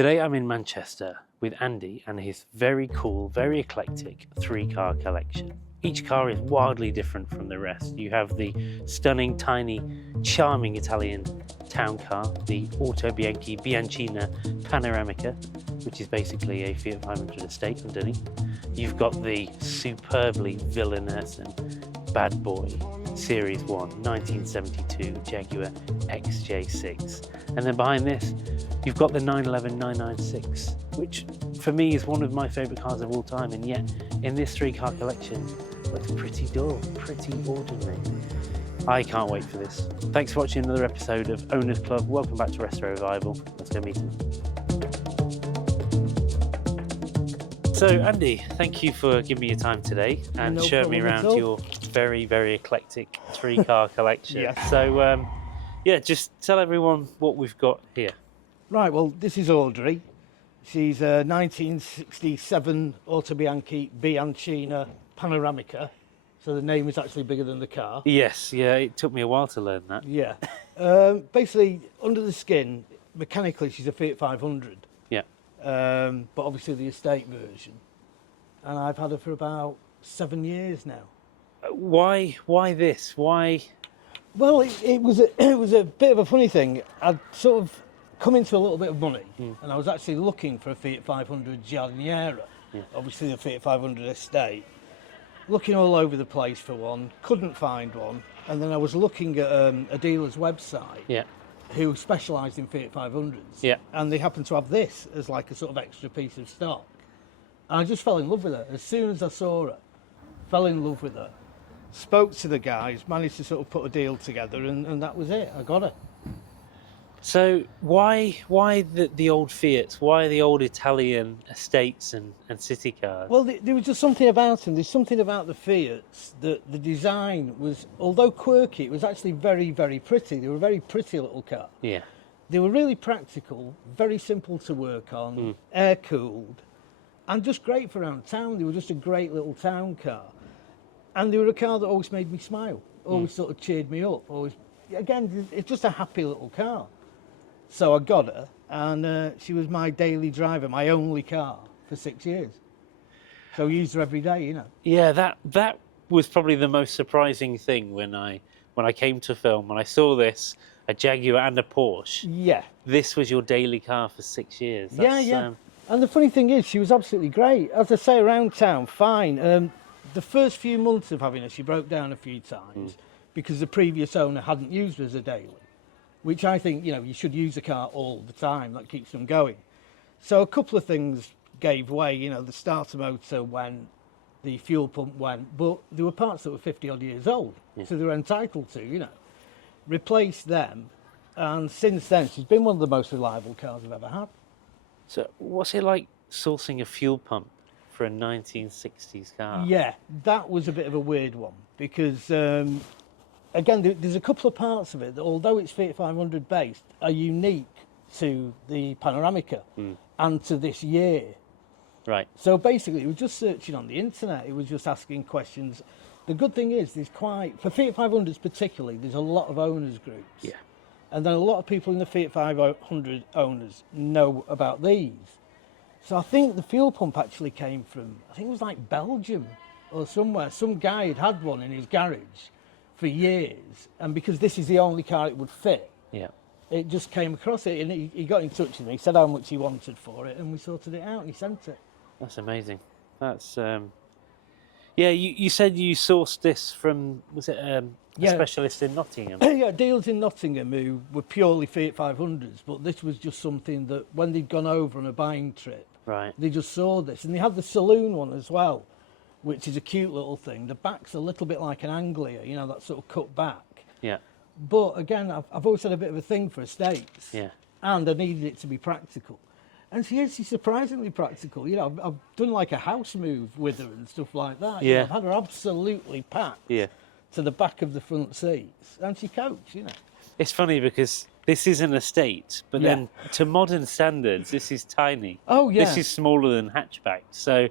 Today I'm in Manchester with Andy and his very cool, very eclectic 3-car collection. Each car is wildly different from the rest. You have the stunning, tiny, charming Italian town car, the Autobianchi Bianchina Panoramica, which is basically a Fiat 500 estate underneath. You've got the superbly villainous and bad boy Series 1 1972 Jaguar XJ6. And then behind this, you've got the 911 996, which for me is one of my favourite cars of all time, and yet in this 3-car collection looks pretty dull, pretty ordinary. I can't wait for this. Thanks for watching another episode of Owners Club. Welcome back to Resto Revival. Let's go meet him. So Andy, thank you for giving me your time today and showing me around your very, very eclectic 3-car collection. Yes. So yeah, just tell everyone what we've got here. Right, well, this is Audrey. She's a 1967 Autobianchi Bianchina Panoramica. So the name is actually bigger than the car. Yes, yeah, it took me a while to learn that. Yeah. Basically, under the skin, mechanically, she's a Fiat 500. Yeah. But obviously the estate version. And I've had her for about 7 years now. Why this? Why? Well, it was a bit of a funny thing. I'd sort of come into a little bit of money, and I was actually looking for a Fiat 500 Giardiniera, obviously the Fiat 500 estate. Looking all over the place for one, couldn't find one, and then I was looking at a dealer's website who specialised in Fiat 500s, and they happened to have this as like a sort of extra piece of stock. And I just fell in love with her. As soon as I saw her, fell in love with her. Spoke to the guys, managed to sort of put a deal together, and that was it. I got her. So why the old Fiats? Why the old Italian estates and city cars? Well, there was just something about them. There's something about the Fiats that the design was, although quirky, it was actually very, very pretty. They were a very pretty little car. Yeah. They were really practical, very simple to work on, air-cooled, and just great for around town. They were just a great little town car. And they were a car that always made me smile, always sort of cheered me up. Always, again, it's just a happy little car. So I got her, and she was my daily driver, my only car for 6 years. So I used her every day, you know. Yeah, that was probably the most surprising thing when I came to film. When I saw this, a Jaguar and a Porsche. Yeah. This was your daily car for 6 years. That's, yeah. And the funny thing is, she was absolutely great. As I say, around town, fine. The first few months of having her, she broke down a few times because the previous owner hadn't used her as a daily, which I think, you know, you should use a car all the time. That keeps them going. So a couple of things gave way. You know, the starter motor went, the fuel pump went, but there were parts that were 50 odd years old, so they were entitled to, you know, replace them. And since then, she's been one of the most reliable cars I've ever had. So what's it like sourcing a fuel pump for a 1960s car? Yeah, that was a bit of a weird one because, again, there's a couple of parts of it that, although it's Fiat 500 based, are unique to the Panoramica and to this year. Right. So basically, it was just searching on the internet. It was just asking questions. The good thing is, there's quite, for Fiat 500s particularly, there's a lot of owners groups. Yeah. And then a lot of people in the Fiat 500 owners know about these. So I think the fuel pump actually came from, I think it was like Belgium or somewhere. Some guy had one in his garage for years, and because this is the only car it would fit, it just came across it, and he got in touch with me. He said how much he wanted for it, and we sorted it out, and he sent it. That's amazing. That's yeah. You said you sourced this from, was it a specialist in Nottingham? Yeah, dealers in Nottingham who were purely Fiat 500s, but this was just something that when they'd gone over on a buying trip, they just saw this, and they had the saloon one as well, which is a cute little thing. The back's a little bit like an Anglia, you know, that sort of cut back. Yeah. But again, I've always had a bit of a thing for estates. Yeah. And I needed it to be practical. And she's surprisingly practical. You know, I've done like a house move with her and stuff like that. You know, I've had her absolutely packed to the back of the front seats, and she copes, you know. It's funny because this is an estate, but then to modern standards, this is tiny. Oh, yeah. This is smaller than hatchback. So,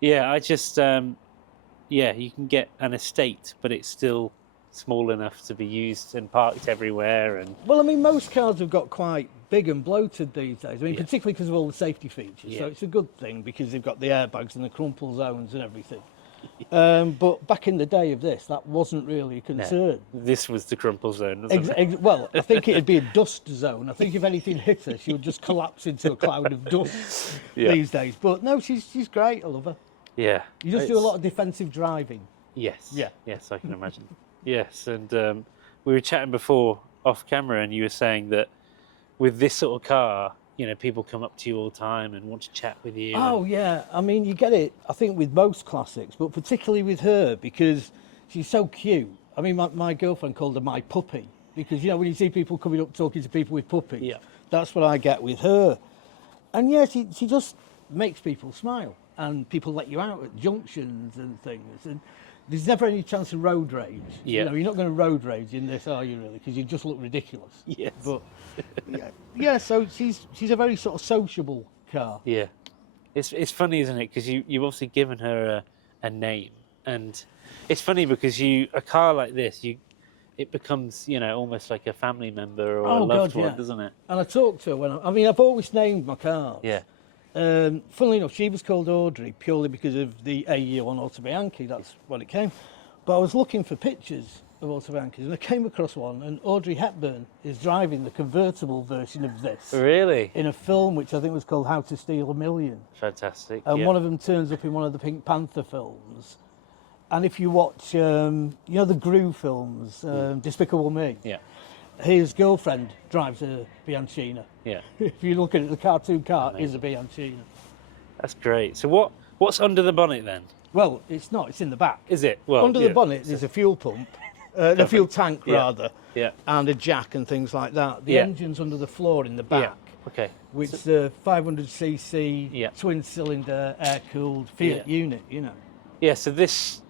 yeah, I just, you can get an estate, but it's still small enough to be used and parked everywhere. And Well, I mean, most cars have got quite big and bloated these days. I mean, Yeah. particularly because of all the safety features. So Yeah. it's a good thing because they've got the airbags and the crumple zones and everything. But back in the day of this, that wasn't really a concern. this was the crumple zone, wasn't it? Well, I think it'd be a dust zone. I think if anything hit her, she would just collapse into a cloud of dust Yeah. these days. But no, she's great. I love her. Yeah. You just do a lot of defensive driving. Yes. Yeah. Yes, I can imagine. Yes, and we were chatting before off camera, and you were saying that with this sort of car, you know, people come up to you all the time and want to chat with you. Oh, yeah. I mean, you get it, I think, with most classics, but particularly with her because she's so cute. I mean, my girlfriend called her my puppy because, you know, when you see people coming up talking to people with puppies, Yeah. that's what I get with her. And, yeah, she just makes people smile and people let you out at junctions and things. And there's never any chance of road rage. Yeah. You know, you're not going to road rage in this, are you, really? Because you just look ridiculous. Yes. But, yeah, so she's a very sort of sociable car. Yeah. It's funny, isn't it? Because you've obviously given her a name, and it's funny because a car like this, it becomes, you know, almost like a family member or a loved one, doesn't it? And I talked to her when I've always named my cars. Yeah. Funnily enough, she was called Audrey purely because of the AU on Autobianchi. That's what it came. But I was looking for pictures of Autobianchis, and I came across one, and Audrey Hepburn is driving the convertible version of this Really? in a film which I think was called How to Steal a Million. Fantastic. And yeah. one of them turns up in one of the Pink Panther films. And if you watch, you know, the Gru films, Despicable Me, Yeah. his girlfriend drives a Bianchina. Yeah. If you look at it, the cartoon car is a Bianchina. That's great. So what's under the bonnet then? Well, it's not, it's in the back. Is it? Well, Under the bonnet, there's a fuel pump, a fuel tank Yeah. rather, Yeah. and a jack and things like that. The Yeah. engine's under the floor in the back, Yeah. Okay. which is a 500cc Yeah. twin-cylinder air-cooled Fiat Yeah. unit, you know. Yeah. So this,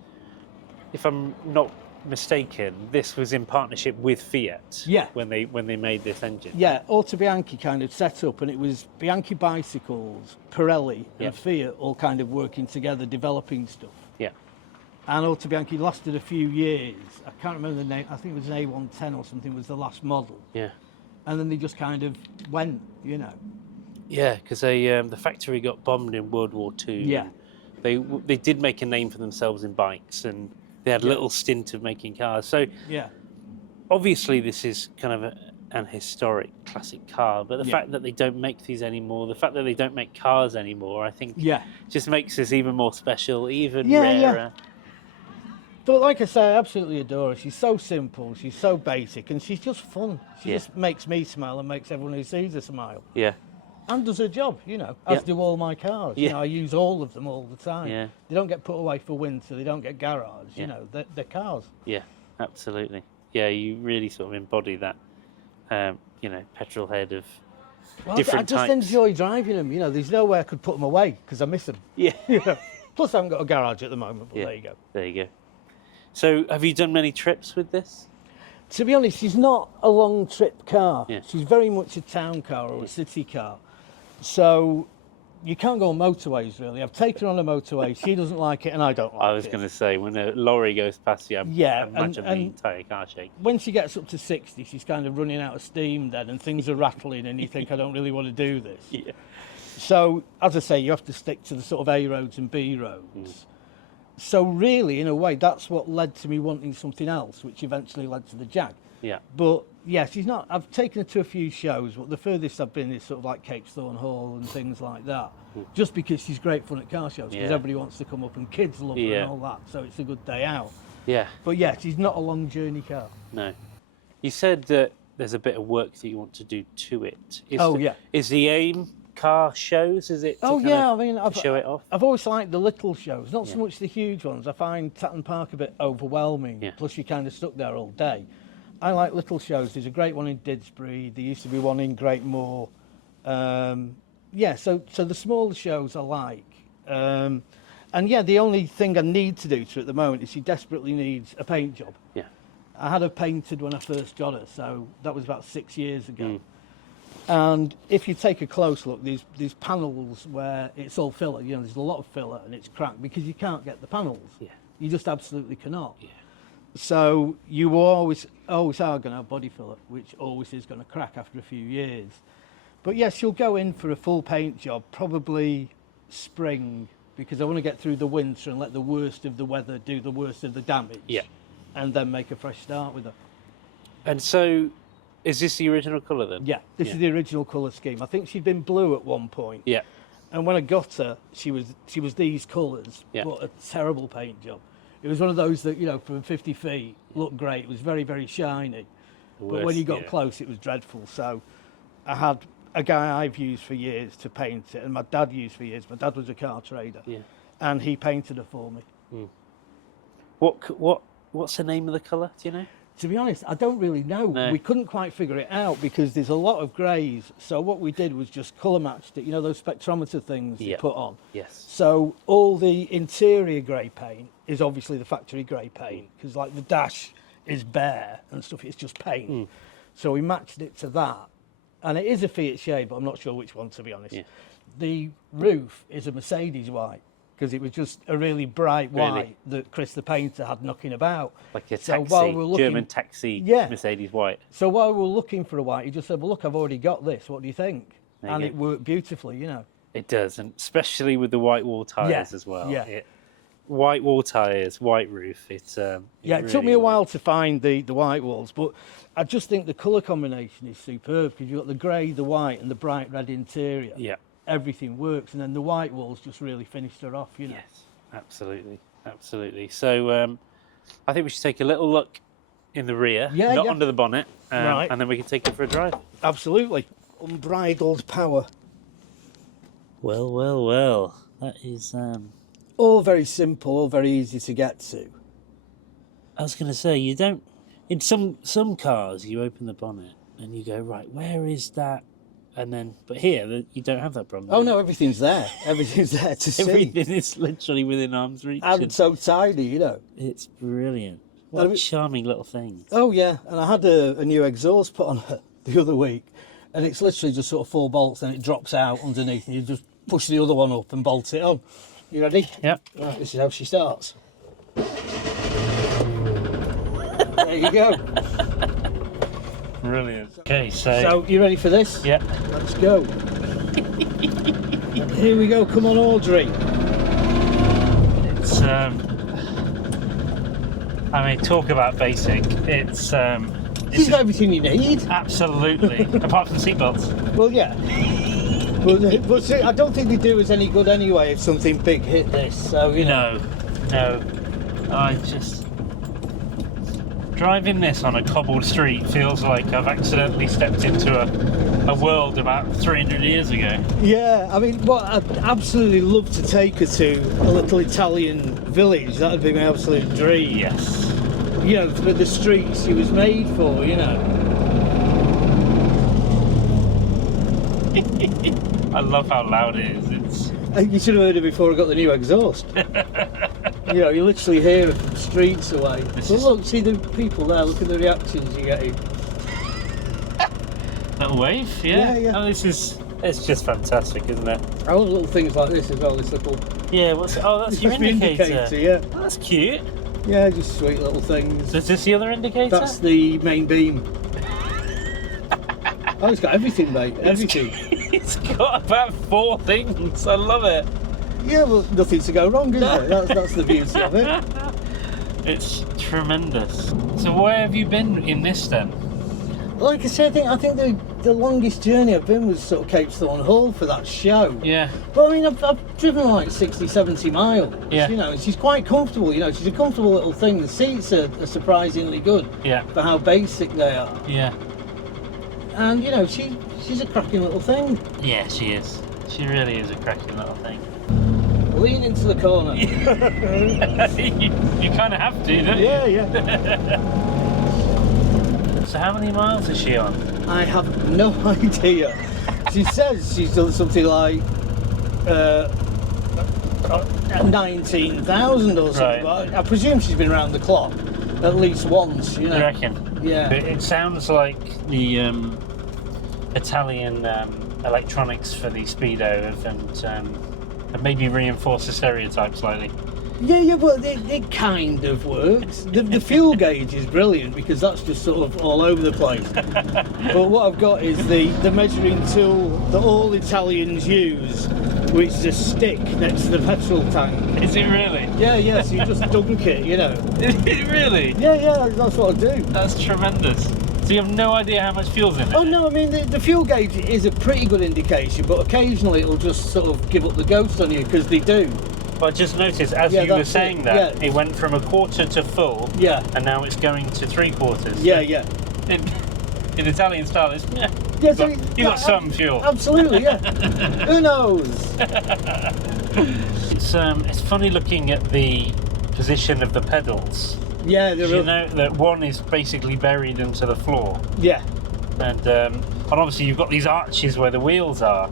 if I'm not mistaken, this was in partnership with Fiat. Yeah. When they made this engine. Yeah, Autobianchi kind of set up, and it was Bianchi Bicycles, Pirelli, Yeah. and Fiat all kind of working together, developing stuff. Yeah. And Autobianchi lasted a few years. I can't remember the name. I think it was an A110 or something was the last model. Yeah. And then they just kind of went, you know. Yeah, because the factory got bombed in World War II. Yeah. They did make a name for themselves in bikes, and they had a little stint of making cars. So Yeah. obviously this is kind of an historic classic car, but the Yeah. fact that they don't make these anymore, the fact that they don't make cars anymore, I think Yeah. just makes this even more special, even Yeah, rarer. yeah. But like I say, I absolutely adore her. She's so simple, she's so basic, and she's just fun. She Yeah. just makes me smile and makes everyone who sees her smile. Yeah. And does her job, you know, as Yeah. do all my cars. You Yeah. know, I use all of them all the time. Yeah. They don't get put away for winter, they don't get garage, Yeah. you know, they're cars. Yeah, absolutely. Yeah, you really sort of embody that, you know, petrol head of Well, different I just types. enjoy driving them, you know, there's no way I could put them away because I miss them. Yeah. You know. Plus I haven't got a garage at the moment, but Yeah. there you go. There you go. So, have you done many trips with this? To be honest, she's not a long trip car. Yeah. She's very much a town car or a city car. So you can't go on motorways, really. I've taken her on a motorway. She doesn't like it, and I don't like it. I was going to say, when a lorry goes past you, I Yeah, imagine the and- entire car shake. When she gets up to 60, she's kind of running out of steam then, and things are rattling, and you think, I don't really want to do this. Yeah. So, as I say, you have to stick to the sort of A roads and B roads. So really, in a way, that's what led to me wanting something else, which eventually led to the Jag. Yeah. But yeah, she's not. I've taken her to a few shows, but the furthest I've been is sort of like Capesthorne Hall and things like that. Just because she's great fun at car shows, because Yeah. everybody wants to come up and kids love her Yeah. and all that. So it's a good day out. Yeah. But yeah, she's not a long journey car. No. You said that there's a bit of work that you want to do to it. Oh, yeah. Is the aim car shows? Is it? To Oh kind yeah, of I mean, show it off. I've always liked the little shows, not so Yeah. much the huge ones. I find Tatton Park a bit overwhelming. Yeah. Plus, you're kind of stuck there all day. I like little shows. There's a great one in Didsbury. There used to be one in Great Moor. Yeah, so the smaller shows I like. And yeah, the only thing I need to do to her at the moment is she desperately needs a paint job. Yeah. I had her painted when I first got her, so that was about 6 years ago. Mm. And if you take a close look, there's panels where it's all filler. You know, there's a lot of filler and it's cracked because you can't get the panels. Yeah. You just absolutely cannot. Yeah. So you always are going to have body filler, which always is going to crack after a few years. But yes, you'll go in for a full paint job, probably spring, because I want to get through the winter and let the worst of the weather do the worst of the damage. Yeah. And then make a fresh start with her. And so, is this the original colour then? Yeah, this is the original colour scheme. I think she'd been blue at one point. Yeah. And when I got her, she was these colours, but a terrible paint job. It was one of those that, you know, from 50 feet, looked great. It was very, very shiny. But when you got close, it was dreadful. So I had a guy I've used for years to paint it, and my dad used for years. My dad was a car trader, and he painted her for me. What's the name of the colour? Do you know? To be honest, I don't really know. No. We couldn't quite figure it out because there's a lot of greys. So what we did was just colour matched it. You know those spectrometer things you put on? Yes. So all the interior grey paint is obviously the factory grey paint, because like the dash is bare and stuff, it's just paint. So we matched it to that. And it is a Fiat shade, but I'm not sure which one, to be honest. The roof is a Mercedes white, because it was just a really bright white that Chris the painter had knocking about. Like a So taxi, while we're looking, German taxi Mercedes white. So while we were looking for a white, he just said, well, look, I've already got this. What do you think? There you And go. it worked beautifully, you know. It does, and especially with the white wall tyres as well. Yeah. White wall tyres, white roof. It It really took me a while works. to find the white walls, but I just think the colour combination is superb, because you've got the grey, the white, and the bright red interior. Yeah. Everything works, and then the white walls just really finished her off, you know. Yes, absolutely, absolutely. So I think we should take a little look in the rear, not under the bonnet, Right. and then we can take it for a drive. Absolutely. Unbridled power. Well, well, well. That is. All very simple, all very easy to get to. I was going to say, you don't. In some cars, you open the bonnet and you go, right, where is that? And then, but here, you don't have that problem. Oh no, everything's there. Everything's there to see. Everything is literally within arm's reach. And so tiny, you know. It's brilliant. What a charming little thing. Oh yeah, and I had a new exhaust put on her the other week, and it's literally just sort of 4 bolts, and it drops out underneath, and you just push the other one up and bolt it on. You ready? Yep. Right, this is how she starts. There you go. Brilliant. Okay, so So you ready for this? yeah. Let's go. Here we go. Come on, Audrey. It's I mean, talk about basic. It's She's got everything you need. absolutely apart from seatbelts. Well, yeah. But see, I don't think they do us any good anyway if something big hit this. So you know. No. I just driving this on a cobbled street feels like I've accidentally stepped into a world about 300 years ago. Yeah, I mean, what I'd absolutely love to take her to a little Italian village. That would be my absolute dream. Yes. You know, for the streets she was made for. You know. I love how loud it is. It's You should have heard it before I got the new exhaust. You know, you literally hear it from streets away. But look, see the people there, look at the reactions you're getting. little wave, yeah. Yeah. Oh, it's just fantastic, isn't it? I want little things like this as well, this little... Yeah, that's your That's the indicator. yeah. Oh, that's cute. Yeah, just sweet little things. So is this the other indicator? That's the main beam. Oh, it's got everything, mate. Everything. It's got about 4 things. I love it. Yeah, well, nothing to go wrong, is it? That's the beauty of it. It's tremendous. So where have you been in this then? Like I said, I think the longest journey I've been was sort of Cape Thorne Hall for that show. Yeah. But I mean, I've driven like 60, 70 miles. Yeah. You know, and she's quite comfortable. You know, she's a comfortable little thing. The seats are surprisingly good. Yeah. For how basic they are. Yeah. And you know, she's a cracking little thing. Yeah, she is. She really is a cracking little thing. Lean into the corner. you kind of have to, don't you? Yeah. So how many miles is she on? I have no idea. She says she's done something like 19,000 or something. Right. But I presume she's been around the clock at least once. You know. I reckon. Yeah. It sounds like the Italian electronics for the speedo haven't and maybe reinforce the stereotype slightly. Yeah, but it kind of works. The fuel gauge is brilliant because that's just sort of all over the place. But what I've got is the measuring tool that all Italians use, which is a stick next to the petrol tank. Is it really? Yeah, so you just dunk it, you know. Is it really? Yeah, that's what I do. That's tremendous. So you have no idea how much fuel's in it? Oh no, I mean the fuel gauge is a pretty good indication, but occasionally it'll just sort of give up the ghost on you because they do. But just notice, as you were saying that, it went from a quarter to full, and now it's going to 3/4. Yeah. In Italian style, it's you got some fuel. Absolutely, yeah. Who knows? It's funny looking at the position of the pedals. Yeah, you know that one is basically buried into the floor. Yeah. And obviously you've got these arches where the wheels are.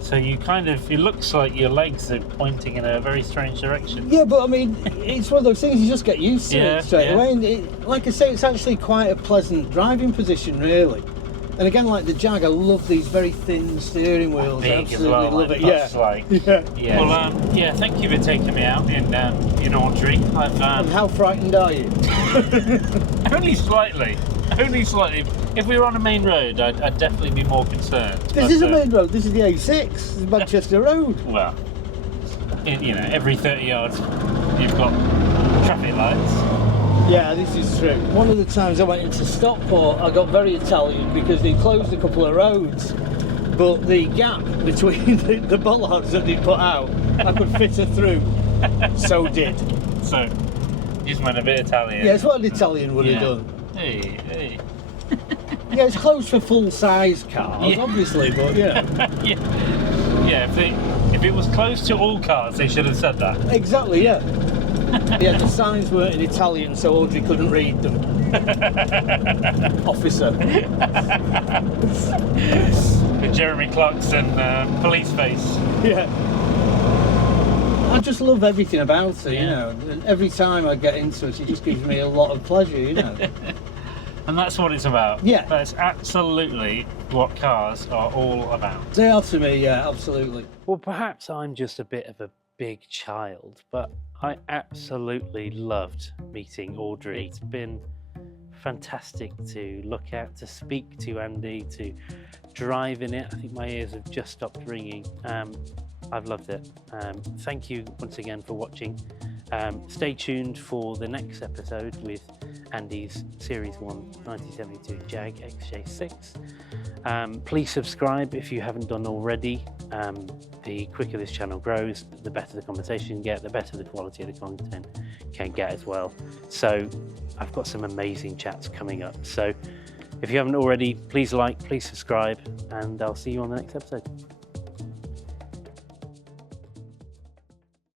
So it looks like your legs are pointing in a very strange direction. Yeah, but I mean, it's one of those things you just get used to it straight away. And like I say, it's actually quite a pleasant driving position, really. And again, like the Jag, I love these very thin steering wheels. Big I absolutely as well, love like it. Yeah. Well, thank you for taking me out in Audrey. And how frightened are you? Only slightly. If we were on a main road, I'd definitely be more concerned. This is a main road. This is the A6. This is Manchester Road. Well, every 30 yards you've got traffic lights. Yeah, this is true. One of the times I went into Stockport, I got very Italian because they closed a couple of roads, but the gap between the bollards that they put out, I could fit her through. So did. So, you just went a bit Italian. Yeah, it's what an Italian would have done. Hey. Yeah, it's closed for full-size cars, obviously, but yeah. If it was closed to all cars, they should have said that. Exactly, yeah. Yeah, the signs weren't in Italian, so Audrey couldn't read them. Officer. With Jeremy Clarkson police face. Yeah. I just love everything about her, you know. And every time I get into it, it just gives me a lot of pleasure, you know. And that's what it's about. Yeah. That's absolutely what cars are all about. They are to me, yeah, absolutely. Well, perhaps I'm just a bit of a big child, but I absolutely loved meeting Audrey. It's been fantastic to look at, to speak to Andy, to drive in it. I think my ears have just stopped ringing. I've loved it. Thank you once again for watching. Stay tuned for the next episode with Andy's Series 1 1972 Jag XJ6. Please subscribe if you haven't done already. The quicker this channel grows, the better the conversation you get, the better the quality of the content can get as well. So I've got some amazing chats coming up. So if you haven't already, please like, please subscribe, and I'll see you on the next episode.